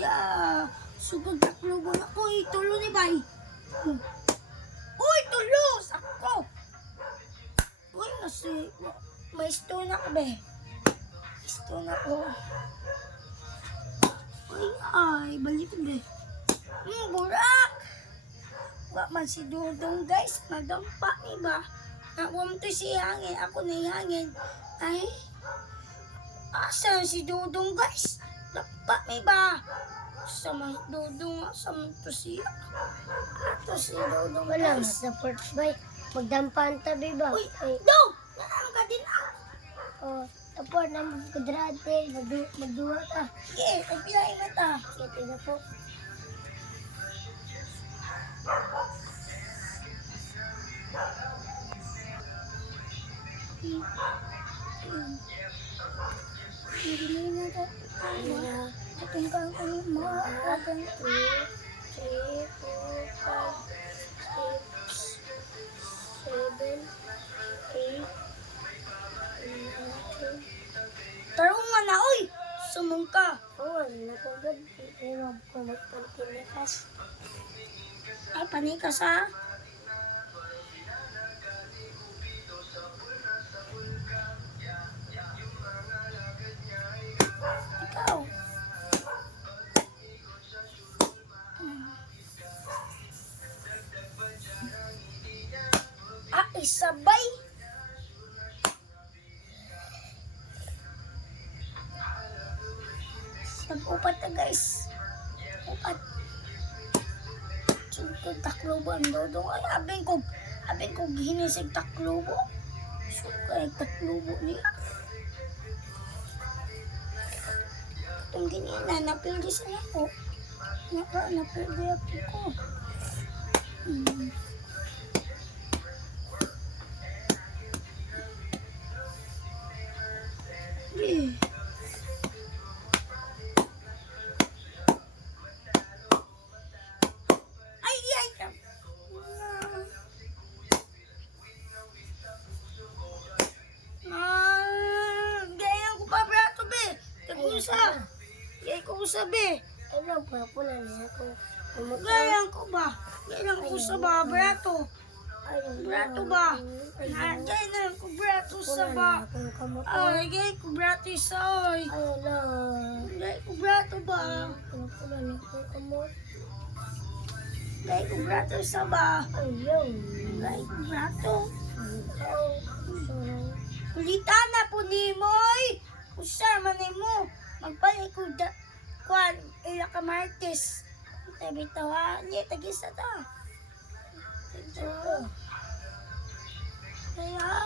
Ya, sugod taklo mo na. Uy, tulo ni bay. Uy, tulo! Sakto! Uy, kasi may stone na ka, be. Stone na ko. Uy, ay, balik, be. Burak! Wa man si Dudong, guys. Nagampa, iba. Nakuha to si hangin. Ako na hangin. Ay, asa si Dudong, guys? Dampa, iba. Sama Dudong, sama to siya. Ato si Dudong, Wala, guys. sa port bike. Magdampaan tabi ba? Uy, Ay, Dong! Naan ka din ako. oh, sa port na magkudrate. Magduwa ka. Okay, pagpilain na ta. Kaya na po. Hindi na ta. Ating kang mga agang 2, 3, 4, 5, 6, 7, 8, 9, tarong nga na, uy! Sumong ka. oh, nakagad. Pero kung magpantinikas. Ay, panikas ha. Ikaw. Ah, isabay. Upat na, guys. Upat. Sugod taklobo ang dodong. Ay, abeng ko ginisig taklobo. Sugod taklobo niya. Itong ganyan na, napildi sa ako. Napildi ako ko. Eh. Ay, ay, ay. Gaya ko pa brato, be. Tagusa. Gaya ko sa be. Ano pa po na niya kung Gaya ko ba? Gaya ko sa ba, brato. Brato ba? Gaya na ko brato sa ba? Ay, gaya ko brato sa oy. Gaya ko brato ba? Gaya ko brato sa ba? Gaya ko brato. Kulitan na po ni Moy. Usar man ni mo. Magbalik ko da. Kwan, ila ka Martes. Tabi tawa. Hindi, tagisa ta. Kaya,